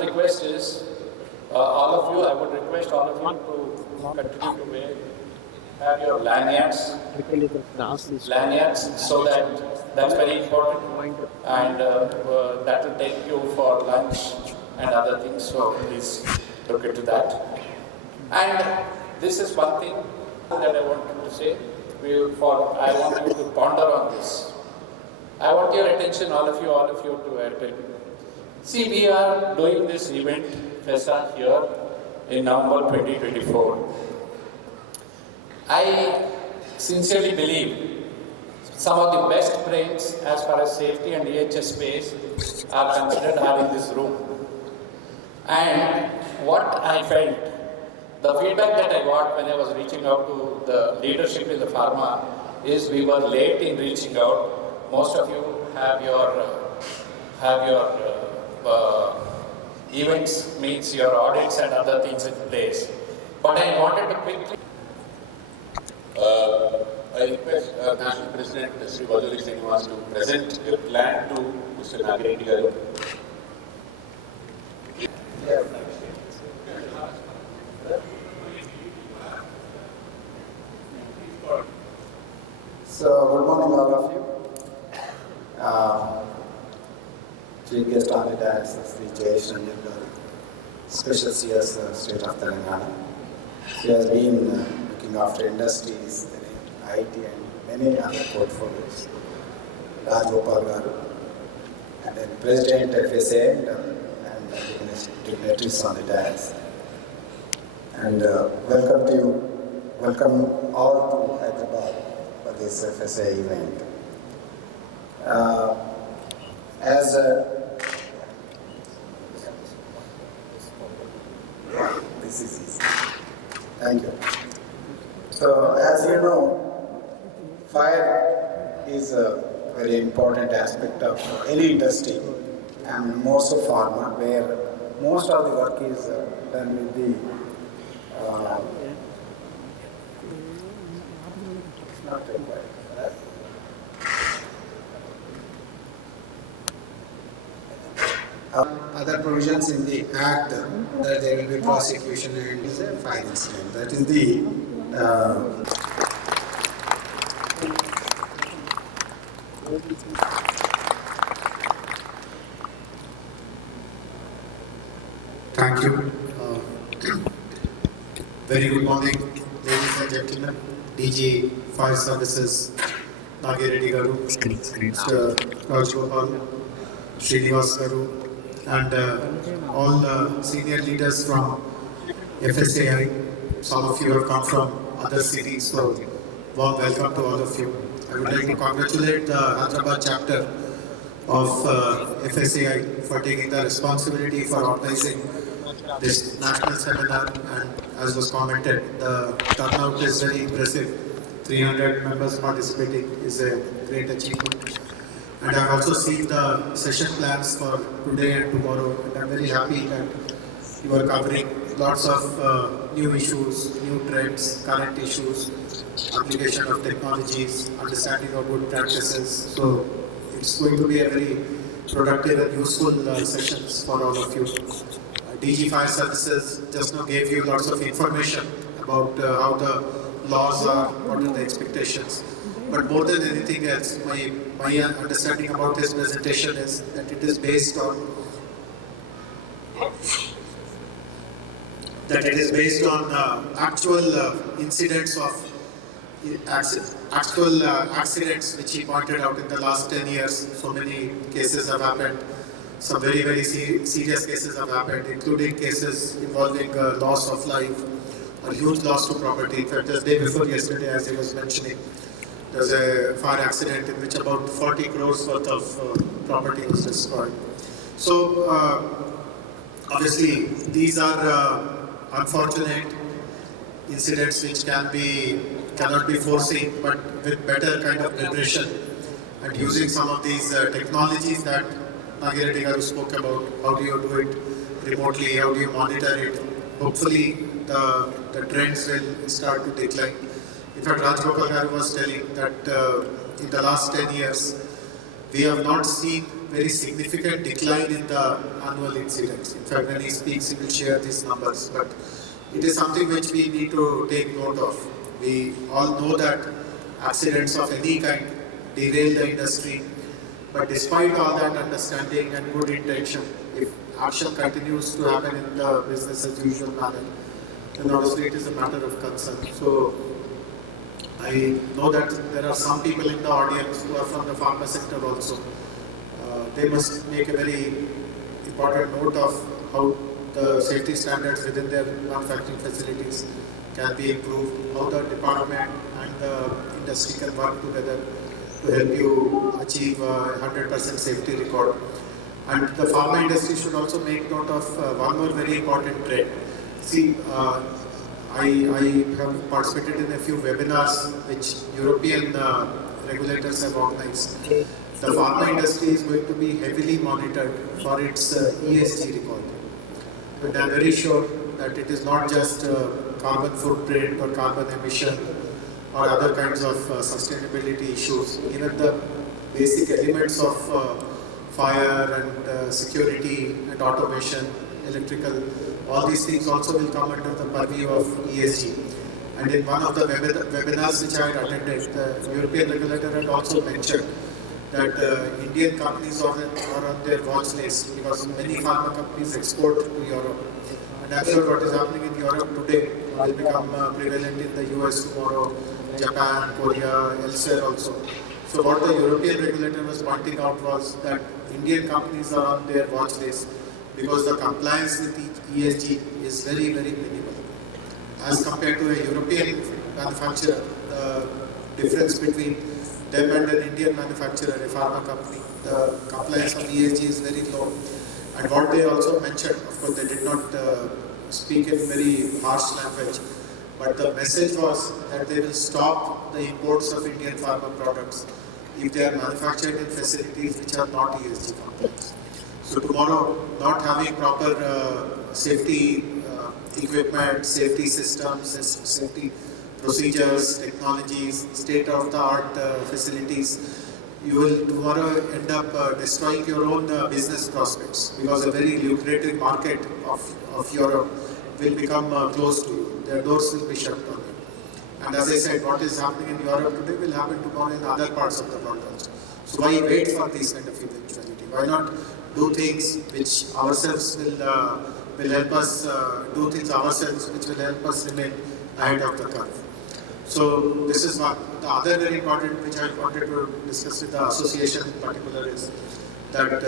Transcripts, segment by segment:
Request is all of you, I would request all of you to continue to have your lanyards, so that's very important, and that will take you for lunch and other things, so please look into that. And this is one thing that I wanted to say, I want you to ponder on this. I want your attention, all of you to attend. See, we are doing this event, FESA, here in November 2024. I sincerely believe some of the best brains as far as safety and EHS space are considered in this room. And what I felt, the feedback that I got when I was reaching out to the leadership in the pharma is we were late in reaching out. Most of you have your events, means your audits and other things in place. But I wanted to quickly I request National President Sri Vajoli Srinivas to present a plan to Mr. Nagireddy Garu. So, good morning all of you. Chief guest on the dais is Sri Jayesh Ranjan Garu, Special CS State of Telangana. He has been looking after industries, IT and many other portfolios. Raj Gopal Garu, and then President FESA and dignitaries on the dais. And welcome all to Hyderabad for this FESA event. This is easy. Thank you. So, as you know, fire is a very important aspect of any industry, and more so pharma, where most of the work is done with the not required. Other provisions in the Act that there will be prosecution and fire incident. That is the Thank you. Very good morning, ladies and gentlemen. DG Fire Services, Nagireddy Garu, Mr. Raj Gopal, Srinivas Garu, and all the senior leaders from FSAI. Some of you have come from other cities, so warm welcome to all of you. I would like to congratulate the Hyderabad chapter of FSAI for taking the responsibility for organizing this national seminar, and as was commented, the turnout is very impressive. 300 members participating is a great achievement. And I've also seen the session plans for today and tomorrow, and I'm very happy that you are covering lots of new issues, new trends, current issues, application of technologies, understanding of good practices. So it's going to be a very productive and useful sessions for all of you. DG Fire Services just now gave you lots of information about how the laws are, what are the expectations. But more than anything else, my understanding about this presentation is that it is based on actual incidents of actual accidents which he pointed out in the last 10 years. So many cases have happened. Some very, very serious cases have happened, including cases involving loss of life or huge loss to property. In fact, the day before yesterday, as he was mentioning, there was a fire accident in which about 40 crores worth of property was destroyed. So, obviously, these are unfortunate incidents which cannot be foreseen, but with better kind of preparation and using some of these technologies that Nagireddy Garu spoke about, how do you do it remotely, how do you monitor it, hopefully the trends will start to decline. In fact, Rajgopal Garu was telling that in the last 10 years, we have not seen very significant decline in the annual incidents. In fact, when he speaks, he will share these numbers, but it is something which we need to take note of. We all know that accidents of any kind derail the industry, but despite all that understanding and good intention, if action continues to happen in the business as usual manner, then obviously it is a matter of concern. So I know that there are some people in the audience who are from the pharma sector also. They must make a very important note of how the safety standards within their manufacturing facilities can be improved, how the department and the industry can work together to help you achieve a 100% safety record. And the pharma industry should also make note of one more very important trend. See, I have participated in a few webinars which European regulators have organized. The pharma industry is going to be heavily monitored for its ESG record. But I am very sure that it is not just carbon footprint or carbon emission or other kinds of sustainability issues. Even the basic elements of fire and security and automation, electrical, all these things also will come under the purview of ESG. And in one of the webinars which I had attended, the European regulator had also mentioned that Indian companies are on their watch list because many pharma companies export to Europe. And I'm sure what is happening in Europe today will become prevalent in the US tomorrow, Japan, Korea, elsewhere also. So what the European regulator was pointing out was that Indian companies are on their watch list because the compliance with ESG is very, very minimal. As compared to a European manufacturer, the difference between them and an Indian manufacturer, a pharma company, the compliance of ESG is very low. And what they also mentioned, of course they did not speak in very harsh language, but the message was that they will stop the imports of Indian pharma products if they are manufactured in facilities which are not ESG compliant. So tomorrow, not having proper safety equipment, safety systems, safety procedures, technologies, state-of-the-art facilities, you will tomorrow end up destroying your own business prospects because a very lucrative market of Europe will become close to you. Their doors will be shut on you. And as I said, what is happening in Europe today will happen tomorrow in other parts of the world also. So why wait for these kind of eventuality? Why not do things which ourselves will help us do things ourselves which will help us remain ahead of the curve? So this is one. The other very important which I wanted to discuss with the association in particular is that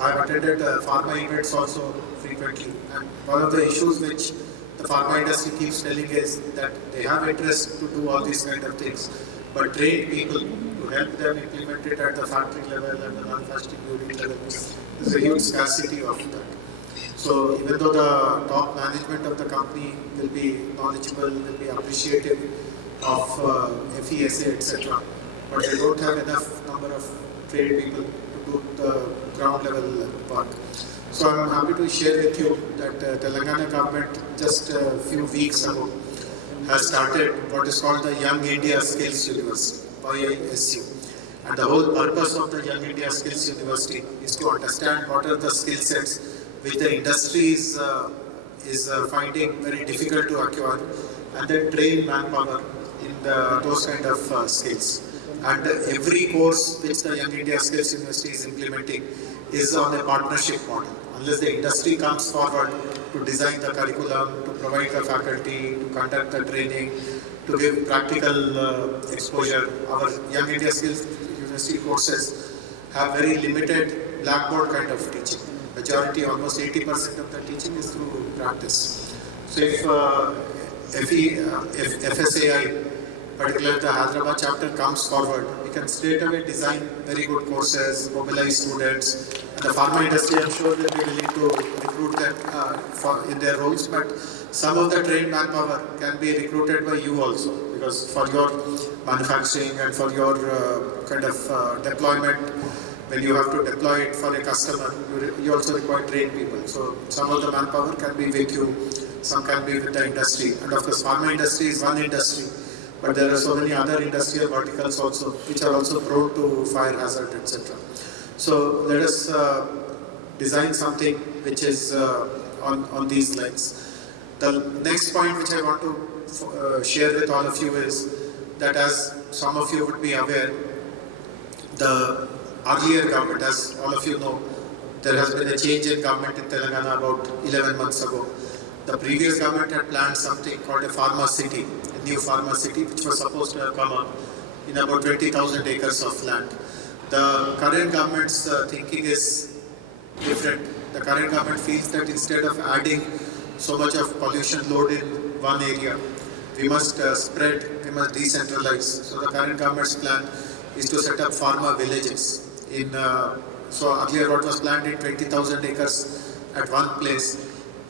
I have attended pharma events also frequently, and one of the issues which the pharma industry keeps telling is that they have interest to do all these kind of things, but trained people to help them implement it at the factory level and the manufacturing unit level. There's a huge scarcity of that. So even though the top management of the company will be knowledgeable, will be appreciative of FESA, etc., but they don't have enough number of trained people to do the ground level work. So I'm happy to share with you that Telangana government just a few weeks ago has started what is called the Young India Skills University, YISU. And the whole purpose of the Young India Skills University is to understand what are the skill sets which the industry is finding very difficult to acquire, and then train manpower in those kind of skills. And every course which the Young India Skills University is implementing is on a partnership model. Unless the industry comes forward to design the curriculum, to provide the faculty, to conduct the training, to give practical exposure, our Young India Skills University courses have very limited blackboard kind of teaching. Majority, almost 80% of the teaching is through practice. So if FSAI, particularly the Hyderabad chapter, comes forward, we can straight away design very good courses, mobilize students, and the pharma industry, I'm sure they'll be willing to recruit them in their roles, but some of the trained manpower can be recruited by you also, because for your manufacturing and for your kind of deployment, when you have to deploy it for a customer, you also require trained people. So some of the manpower can be with you, some can be with the industry. And of course, pharma industry is one industry, but there are so many other industrial verticals also, which are also prone to fire hazard, etc. So let us design something which is on these lines. The next point which I want to share with all of you is that, as some of you would be aware, the earlier government, as all of you know, there has been a change in government in Telangana about 11 months ago. The previous government had planned something called a Pharma City, a new Pharma City, which was supposed to have come up in about 20,000 acres of land. The current government's thinking is different. The current government feels that instead of adding so much of pollution load in one area, we must spread, we must decentralize. So the current government's plan is to set up pharma villages. So earlier what was planned in 20,000 acres at one place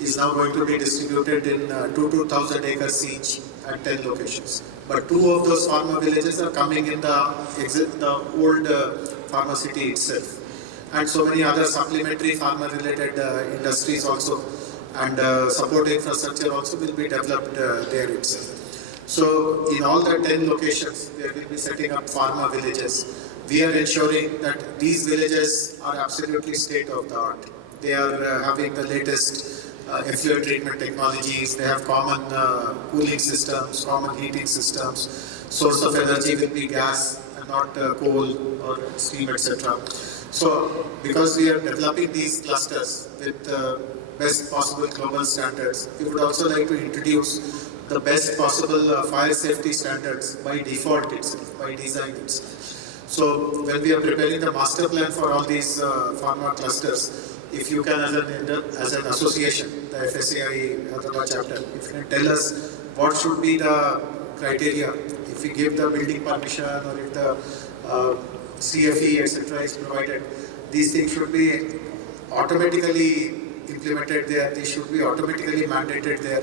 is now going to be distributed in 2,000 acres each at 10 locations. But two of those pharma villages are coming in the old pharma city itself. And so many other supplementary pharma related industries also, and support infrastructure also will be developed there itself. So in all the 10 locations, there will be setting up pharma villages. We are ensuring that these villages are absolutely state of the art. They are having the latest effluent treatment technologies. They have common cooling systems, common heating systems. Source of energy will be gas and not coal or steam, etc. So because we are developing these clusters with best possible global standards, we would also like to introduce the best possible fire safety standards by default itself, by design itself. So when we are preparing the master plan for all these pharma clusters, if you can, as an association, the FSAI Hyderabad chapter, if you can tell us what should be the criteria, if we give the building permission or if the CFE, etc. is provided, these things should be automatically implemented there, they should be automatically mandated there.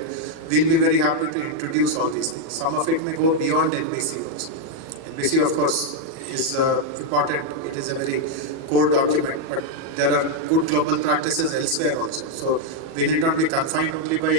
We'll be very happy to introduce all these things. Some of it may go beyond NBC also. NBC, of course, is important. It is a very core document, but there are good global practices elsewhere also. So we need not be confined only by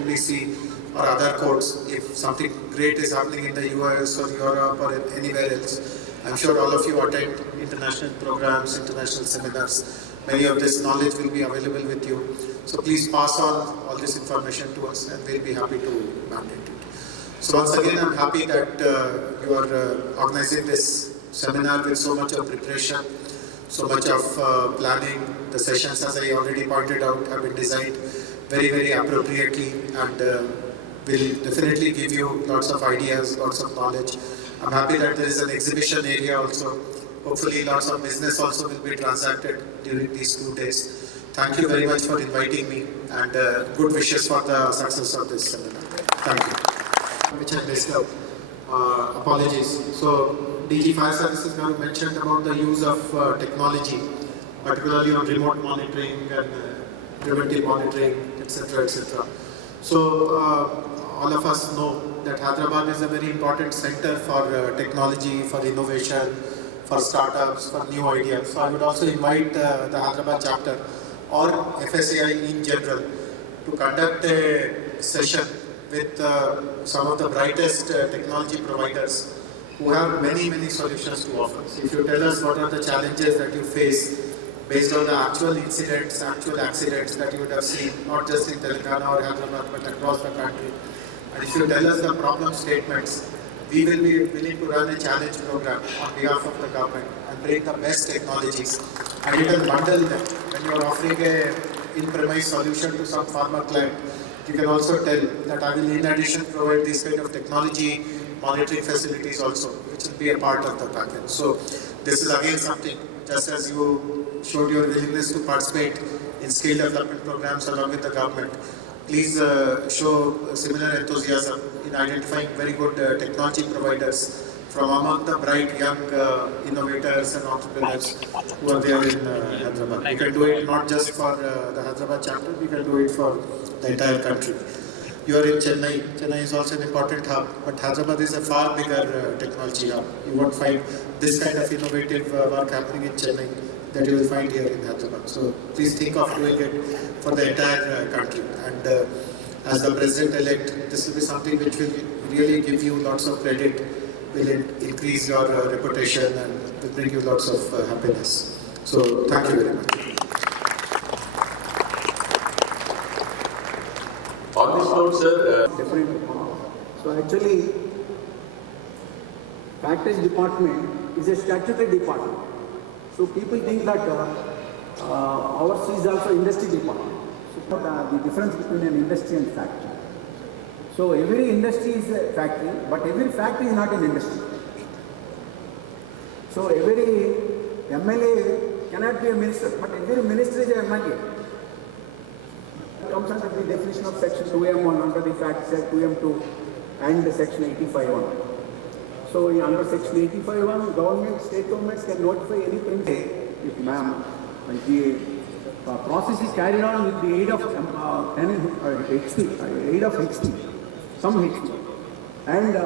NBC or other codes. If something great is happening in the US or Europe or anywhere else, I'm sure all of you attend international programs, international seminars. Many of this knowledge will be available with you. So please pass on all this information to us and we'll be happy to mandate it. So once again, I'm happy that you are organizing this seminar with so much of preparation, so much of planning. The sessions, as I already pointed out, have been designed very, very appropriately and will definitely give you lots of ideas, lots of knowledge. I'm happy that there is an exhibition area also. Hopefully lots of business also will be transacted during these 2 days. Thank you very much for inviting me and good wishes for the success of this seminar. Thank you. Which I missed out. Apologies. So DG Fire Services now mentioned about the use of technology, particularly on remote monitoring and preventive monitoring, etc., etc. So all of us know that Hyderabad is a very important center for technology, for innovation, for startups, for new ideas. So I would also invite the Hyderabad chapter or FSAI in general to conduct a session with some of the brightest technology providers who have many, many solutions to offer. So if you tell us what are the challenges that you face based on the actual incidents, actual accidents that you would have seen, not just in Telangana or Hyderabad, but across the country. And if you tell us the problem statements we will be willing to run a challenge program on behalf of the government and bring the best technologies. And you can bundle them. When you are offering a in-premise solution to some pharma client, you can also tell that I will in addition provide these kind of technology monitoring facilities also, which will be a part of the package. So this is again something, just as you showed your willingness to participate in skill development programs along with the government, please show similar enthusiasm in identifying very good technology providers from among the bright young innovators and entrepreneurs who are there in Hyderabad. We can do it not just for the Hyderabad chapter, we can do it for the entire country. You are in Chennai. Chennai is also an important hub, but Hyderabad is a far bigger technology hub. You won't find this kind of innovative work happening in Chennai that you will find here in Hyderabad. So please think of doing it for the entire country. And as the President-elect, this will be something which will really give you lots of credit, will increase your reputation and will bring you lots of happiness. So thank you very much. On this note, sir, Definitely. So actually, factories department is a statutory department. So people think that ours is also industry department. So the difference between an industry and factory. So every industry is a factory, but every factory is not an industry. So every MLA cannot be a minister, but every minister is a MLA. Comes under the definition of section 2M1 under the Facts Act 2M2 and the section 85(1). So under section 85(1), government, state governments can notify any premises if ma'am, the process is carried on with the aid of HC, some HC, and